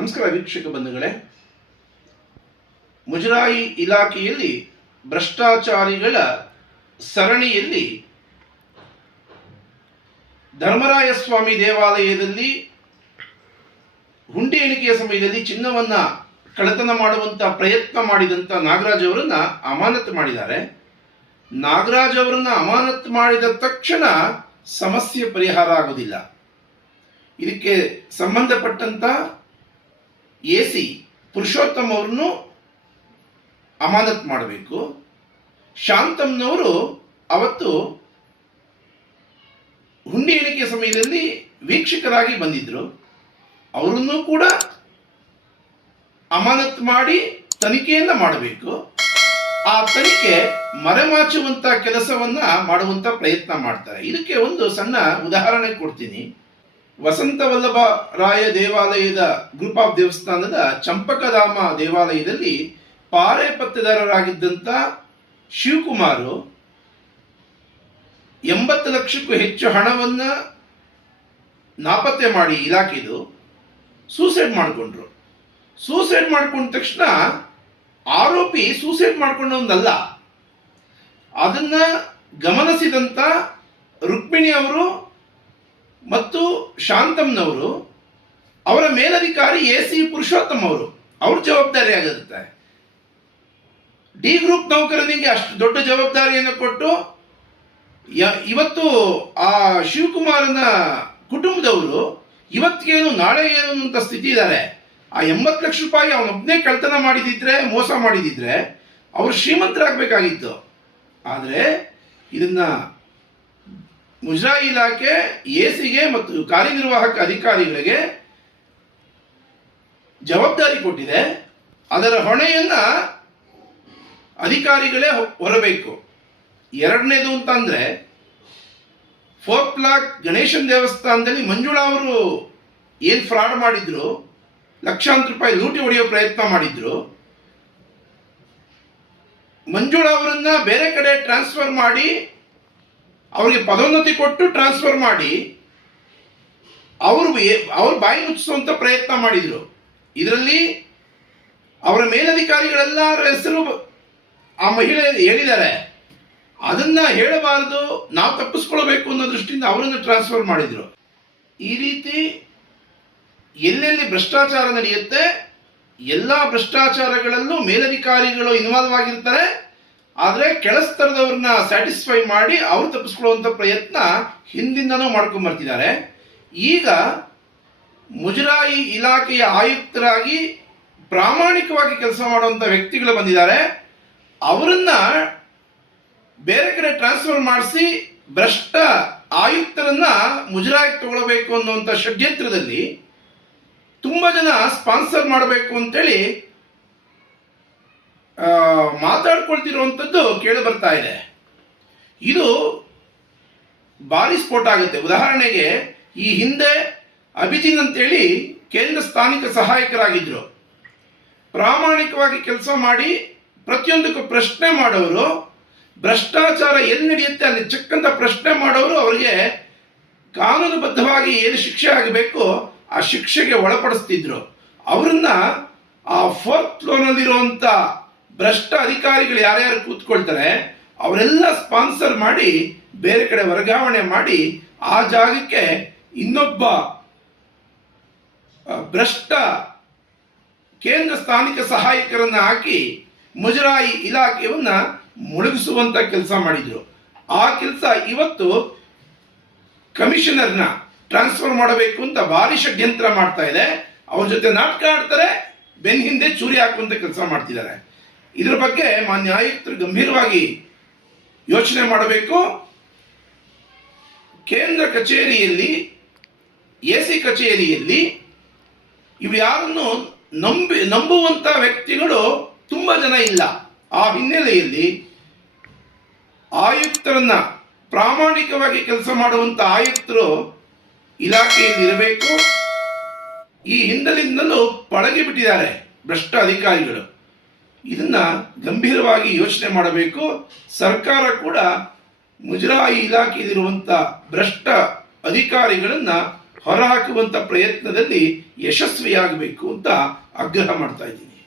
ನಮಸ್ಕಾರ ವೀಕ್ಷಕ ಬಂಧುಗಳೇ. ಮುಜರಾಯಿ ಇಲಾಖೆಯಲ್ಲಿ ಭ್ರಷ್ಟಾಚಾರಿಗಳ ಸರಣಿಯಲ್ಲಿ ಧರ್ಮರಾಯಸ್ವಾಮಿ ದೇವಾಲಯದಲ್ಲಿ ಹುಂಡಿ ಎಣಿಕೆಯ ಸಮಯದಲ್ಲಿ ಚಿನ್ನವನ್ನ ಕಳ್ಳತನ ಮಾಡುವಂತ ಪ್ರಯತ್ನ ಮಾಡಿದಂತ ನಾಗರಾಜ್ ಅವರನ್ನ ಅಮಾನತು ಮಾಡಿದ್ದಾರೆ. ನಾಗರಾಜ್ ಅವರನ್ನ ಅಮಾನತು ಮಾಡಿದ ತಕ್ಷಣ ಸಮಸ್ಯೆ ಪರಿಹಾರ ಆಗುವುದಿಲ್ಲ. ಇದಕ್ಕೆ ಸಂಬಂಧಪಟ್ಟಂತ ಎಸಿ ಪುರುಷೋತ್ತಮ್ ಅವ್ರನ್ನು ಅಮಾನತ್ ಮಾಡಬೇಕು. ಶಾಂತಮ್ನವರು ಅವತ್ತು ಹುಂಡಿ ಎಣಿಕೆ ಸಮಯದಲ್ಲಿ ವೀಕ್ಷಕರಾಗಿ ಬಂದಿದ್ರು, ಅವರನ್ನು ಕೂಡ ಅಮಾನತ್ ಮಾಡಿ ತನಿಖೆಯನ್ನ ಮಾಡಬೇಕು. ಆ ತನಿಖೆ ಮರೆಮಾಚುವಂತ ಕೆಲಸವನ್ನ ಮಾಡುವಂತ ಪ್ರಯತ್ನ ಮಾಡ್ತಾರೆ. ಇದಕ್ಕೆ ಒಂದು ಸಣ್ಣ ಉದಾಹರಣೆ ಕೊಡ್ತೀನಿ. ವಸಂತ ವಲ್ಲಭ ರಾಯ ದೇವಾಲಯದ ಗ್ರೂಪ್ ಆಫ್ ದೇವಸ್ಥಾನದ ಚಂಪಕಧಾಮ ದೇವಾಲಯದಲ್ಲಿ ಪಾರೆ ಪತ್ತೆದಾರರಾಗಿದ್ದಂಥ ಶಿವಕುಮಾರ್ 80 ಲಕ್ಷಕ್ಕೂ ಹೆಚ್ಚು ಹಣವನ್ನ ನಾಪತ್ತೆ ಮಾಡಿ ಇಲಾಖೆದು ಸೂಸೈಡ್ ಮಾಡಿಕೊಂಡ್ರು. ಸೂಸೈಡ್ ಮಾಡ್ಕೊಂಡ ತಕ್ಷಣ ಆರೋಪಿ ಸೂಸೈಡ್ ಮಾಡ್ಕೊಂಡವನಲ್ಲ, ಅದನ್ನ ಗಮನಿಸಿದಂತ ರುಕ್ಮಿಣಿ ಅವರು ಮತ್ತು ಶಾಂತಮ್ನವರು, ಅವರ ಮೇಲಧಿಕಾರಿ ಎಸಿ ಪುರುಷೋತ್ತಮ್ ಅವರು, ಅವ್ರ ಜವಾಬ್ದಾರಿ ಆಗಿರುತ್ತೆ. ಡಿ ಗ್ರೂಪ್ ನೌಕರನಿಗೆ ಅಷ್ಟು ದೊಡ್ಡ ಜವಾಬ್ದಾರಿಯನ್ನು ಕೊಟ್ಟು ಇವತ್ತು ಆ ಶಿವಕುಮಾರನ ಕುಟುಂಬದವರು ಇವತ್ತಿಗೇನು ನಾಳೆ ಏನು ಅಂತ ಸ್ಥಿತಿ ಇದ್ದಾರೆ. ಆ 80 ಲಕ್ಷ ರೂಪಾಯಿ ಅವನೊಬ್ಬನೇ ಕಳ್ತನ ಮಾಡಿದಿದ್ರೆ, ಮೋಸ ಮಾಡಿದಿದ್ರೆ ಅವರು ಶ್ರೀಮಂತರಾಗಬೇಕಾಗಿತ್ತು. ಆದರೆ ಇದನ್ನ ಮುಜರಾಯಿ ಇಲಾಖೆ ಎಸಿಗೆ ಮತ್ತು ಕಾರ್ಯನಿರ್ವಾಹಕ ಅಧಿಕಾರಿಗಳಿಗೆ ಜವಾಬ್ದಾರಿ ಕೊಟ್ಟಿದೆ. ಅದರ ಹೊಣೆಯನ್ನ ಅಧಿಕಾರಿಗಳೇ ಹೊರಬೇಕು. ಎರಡನೇದು ಅಂತಂದ್ರೆ, 4th ಬ್ಲಾಕ್ ಗಣೇಶನ್ ದೇವಸ್ಥಾನದಲ್ಲಿ ಮಂಜುಳಾ ಅವರು ಏನ್ ಫ್ರಾಡ್ ಮಾಡಿದ್ರು, ಲಕ್ಷಾಂತರ ರೂಪಾಯಿ ಲೂಟಿ ಹೊಡೆಯೋ ಪ್ರಯತ್ನ ಮಾಡಿದ್ರು. ಮಂಜುಳಾ ಅವರನ್ನ ಬೇರೆ ಕಡೆ ಟ್ರಾನ್ಸ್ಫರ್ ಮಾಡಿ, ಅವರಿಗೆ ಪದೋನ್ನತಿ ಕೊಟ್ಟು ಟ್ರಾನ್ಸ್ಫರ್ ಮಾಡಿ ಅವ್ರ ಬಾಯಿ ಮುಚ್ಚಿಸುವಂತ ಪ್ರಯತ್ನ ಮಾಡಿದ್ರು. ಇದರಲ್ಲಿ ಅವರ ಮೇಲಧಿಕಾರಿಗಳೆಲ್ಲರ ಹೆಸರು ಆ ಮಹಿಳೆ ಹೇಳಿದ್ದಾರೆ. ಅದನ್ನ ಹೇಳಬಾರದು, ನಾವು ತಪ್ಪಿಸ್ಕೊಳ್ಬೇಕು ಅನ್ನೋ ದೃಷ್ಟಿಯಿಂದ ಅವರನ್ನು ಟ್ರಾನ್ಸ್ಫರ್ ಮಾಡಿದ್ರು. ಈ ರೀತಿ ಎಲ್ಲೆಲ್ಲಿ ಭ್ರಷ್ಟಾಚಾರ ನಡೆಯುತ್ತೆ, ಎಲ್ಲ ಭ್ರಷ್ಟಾಚಾರಗಳಲ್ಲೂ ಮೇಲಧಿಕಾರಿಗಳು ಇನ್ವಾಲ್ವ್ ಆಗಿರ್ತಾರೆ. ಆದರೆ ಕೆಳಸ್ತರದವ್ರನ್ನ ಸ್ಯಾಟಿಸ್ಫೈ ಮಾಡಿ ಅವ್ರು ತಪ್ಪಿಸ್ಕೊಳ್ಳುವಂಥ ಪ್ರಯತ್ನ ಹಿಂದಿಂದನೂ ಮಾಡ್ಕೊಂಡ್ ಬರ್ತಿದ್ದಾರೆ. ಈಗ ಮುಜರಾಯಿ ಇಲಾಖೆಯ ಆಯುಕ್ತರಾಗಿ ಪ್ರಾಮಾಣಿಕವಾಗಿ ಕೆಲಸ ಮಾಡುವಂಥ ವ್ಯಕ್ತಿಗಳು ಬಂದಿದ್ದಾರೆ. ಅವರನ್ನ ಬೇರೆ ಕಡೆ ಟ್ರಾನ್ಸ್ಫರ್ ಮಾಡಿಸಿ ಭ್ರಷ್ಟ ಆಯುಕ್ತರನ್ನ ಮುಜರಾಯಿ ತಗೊಳ್ಬೇಕು ಅನ್ನುವಂಥ ಷಡ್ಯಂತ್ರದಲ್ಲಿ ತುಂಬಾ ಜನ ಸ್ಪಾನ್ಸರ್ ಮಾಡಬೇಕು ಅಂತೇಳಿ ಮಾತಾಡ್ಕೊಳ್ತಿರುವಂಥದ್ದು ಕೇಳಿ ಬರ್ತಾ ಇದೆ. ಇದು ಭಾರಿ ಸ್ಫೋಟ ಆಗುತ್ತೆ. ಉದಾಹರಣೆಗೆ, ಈ ಹಿಂದೆ ಅಭಿಜಿನ್ ಅಂತೇಳಿ ಕೇಂದ್ರ ಸ್ಥಾನಿಕ ಸಹಾಯಕರಾಗಿದ್ರು. ಪ್ರಾಮಾಣಿಕವಾಗಿ ಕೆಲಸ ಮಾಡಿ ಪ್ರತಿಯೊಂದಕ್ಕೂ ಪ್ರಶ್ನೆ ಮಾಡೋರು, ಭ್ರಷ್ಟಾಚಾರ ಎಲ್ಲಿ ನಡೆಯುತ್ತೆ ಅಲ್ಲಿ ಚಕ್ಕಂತ ಪ್ರಶ್ನೆ ಮಾಡೋರು, ಅವರಿಗೆ ಕಾನೂನುಬದ್ಧವಾಗಿ ಏನು ಶಿಕ್ಷೆ ಆಗಬೇಕು ಆ ಶಿಕ್ಷೆಗೆ ಒಳಪಡಿಸ್ತಿದ್ರು. ಅವರನ್ನ ಆ 4th ಫ್ಲೋರ್ನಲ್ಲಿರುವಂತ ಭ್ರಷ್ಟ ಅಧಿಕಾರಿಗಳು ಯಾರ್ಯಾರು ಕೂತ್ಕೊಳ್ತಾರೆ ಅವರೆಲ್ಲ ಸ್ಪಾನ್ಸರ್ ಮಾಡಿ ಬೇರೆ ಕಡೆ ವರ್ಗಾವಣೆ ಮಾಡಿ ಆ ಜಾಗಕ್ಕೆ ಇನ್ನೊಬ್ಬ ಭ್ರಷ್ಟ ಕೇಂದ್ರ ಸ್ಥಾನಿಕ ಸಹಾಯಕರನ್ನ ಹಾಕಿ ಮುಜರಾಯಿ ಇಲಾಖೆಯನ್ನ ಮುಳುಗಿಸುವಂತ ಕೆಲಸ ಮಾಡಿದ್ರು. ಆ ಕೆಲಸ ಇವತ್ತು ಕಮಿಷನರ್ನ ಟ್ರಾನ್ಸ್ಫರ್ ಮಾಡಬೇಕು ಅಂತ ಭಾರಿ ಷಡ್ಯಂತ್ರ ಮಾಡ್ತಾ ಇದೆ. ಅವ್ರ ಜೊತೆ ನಾಟಕ ಆಡ್ತಾರೆ, ಬೆನ್ ಹಿಂದೆ ಚೂರಿ ಹಾಕುವಂತ ಕೆಲಸ ಮಾಡ್ತಿದ್ದಾರೆ. ಇದರ ಬಗ್ಗೆ ಮಾನ್ಯ ಆಯುಕ್ತರು ಗಂಭೀರವಾಗಿ ಯೋಚನೆ ಮಾಡಬೇಕು. ಕೇಂದ್ರ ಕಚೇರಿಯಲ್ಲಿ, ಎಸಿ ಕಚೇರಿಯಲ್ಲಿ ಇವು ಯಾರನ್ನು ನಂಬುವಂತ ವ್ಯಕ್ತಿಗಳು ತುಂಬಾ ಜನ ಇಲ್ಲ. ಆ ಹಿನ್ನೆಲೆಯಲ್ಲಿ ಆಯುಕ್ತರನ್ನ, ಪ್ರಾಮಾಣಿಕವಾಗಿ ಕೆಲಸ ಮಾಡುವಂತ ಆಯುಕ್ತರು ಇಲಾಖೆಯಲ್ಲಿ ಇರಬೇಕು. ಈ ಹಿಂದಲಿಂದಲೂ ಪಳಗಿ ಬಿಟ್ಟಿದ್ದಾರೆ ಭ್ರಷ್ಟ ಅಧಿಕಾರಿಗಳು. ಇದನ್ನ ಗಂಭೀರವಾಗಿ ಯೋಚನೆ ಮಾಡಬೇಕು. ಸರ್ಕಾರ ಕೂಡ ಮುಜರಾಯಿ ಇಲಾಖೆಯಲ್ಲಿರುವಂತ ಭ್ರಷ್ಟ ಅಧಿಕಾರಿಗಳನ್ನ ಹೊರಹಾಕುವಂಥ ಪ್ರಯತ್ನದಲ್ಲಿ ಯಶಸ್ವಿಯಾಗಬೇಕು ಅಂತ ಆಗ್ರಹ ಮಾಡ್ತಾ ಇದ್ದೀನಿ.